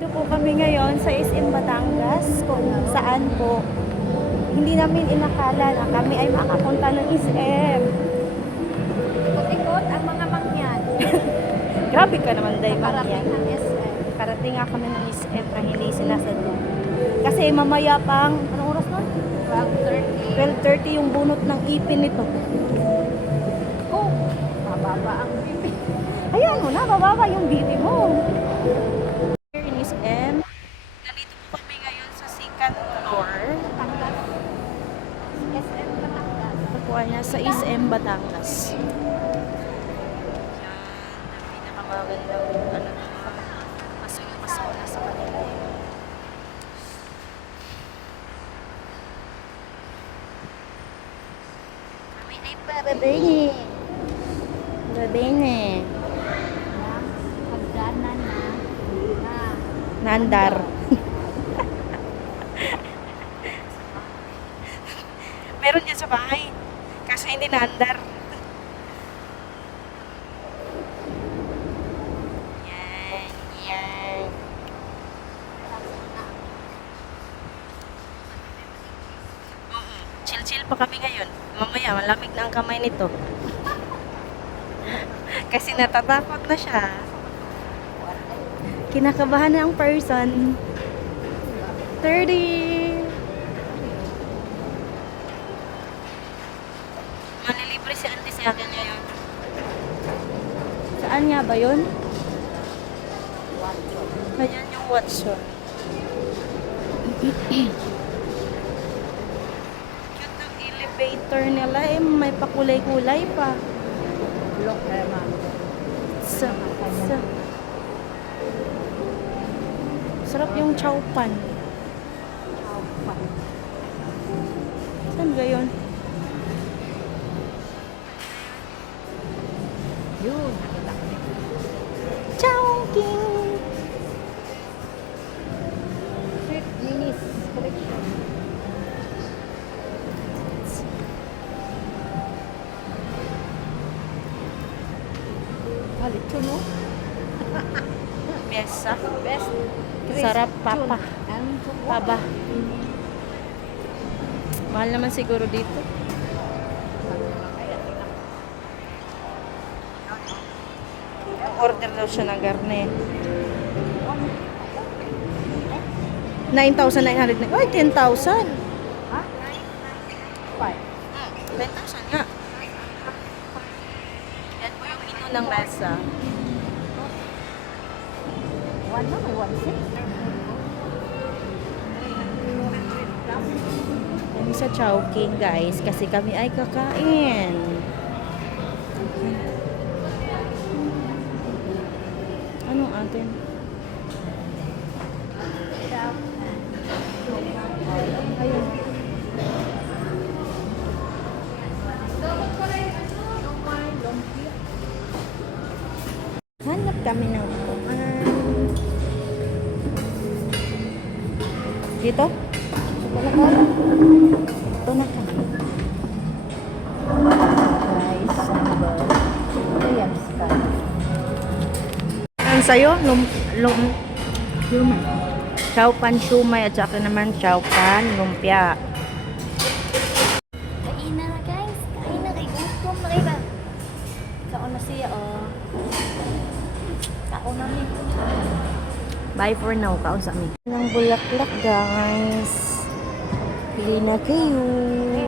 Dito po kami ngayon sa SM Batangas kung saan po hindi namin inakala na kami ay makapunta ng SM. Ikot-ikot ang mga mangyan. Grabe ka naman, Day Parating Mangyan. ng SM. Karating nga kami ng SM na hindi sinasadya. Kasi mamaya pang, anong oras nun? 12:30. 12:30 yung bunot ng ipin nito. Oh, mababa ang pipi. Ayan mo na, bababa yung beauty mo. Here in SM, nandito po kami ngayon sa second floor. Batangas. SM Batangas. Ito po niya sa SM Batangas. Yan, ang pinakamagandang ano, pasok na sa kanila. Kami ay bababini. Babini. Hagdanan na. Nandar. Meron yan sa bahay. Kaso hindi nandar. Yan, yan. Chill-chill pa kami ngayon. Mamaya, malamig na ang kamay nito. Kasi natatakot na siya. Kinakabahan na ang person. 30. Manilibre si auntie sa akin ngayon. Saan nga ba yun? Ayan yung Watson. Cute ng elevator nila eh. May pakulay-kulay pa. Look, Rema. Sarap yung chowpan. Saan ba yun? Yun, nakita ko. Chowking! Sweet Minis Collection. Halit ko, no? Mesa. Best. Sarap, papa. And Paba. Mahal naman siguro dito. Order daw siya ng garne. 9,900 na. Ay, 10,000. Ha? 5. 10,000 nga. Yan po yung menu ng mesa. 1 na, may 1.6. Kami sa Chowking, guys, kasi kami ay kakain. Anong atin? Ayun. Hanap kami ng upuan. Dito? Ito na kami. Rice, sambal. Ayan, sky. Ang sayo? Chowpan, shumay, at saka naman chowpan, lumpia. Kain na guys. Kain na. Gutom na kayo ba? Kaon na siya, oh. Kaon na niya. Bye for now, kausap mi. Ng bulaklak, guys. Pili na kayo.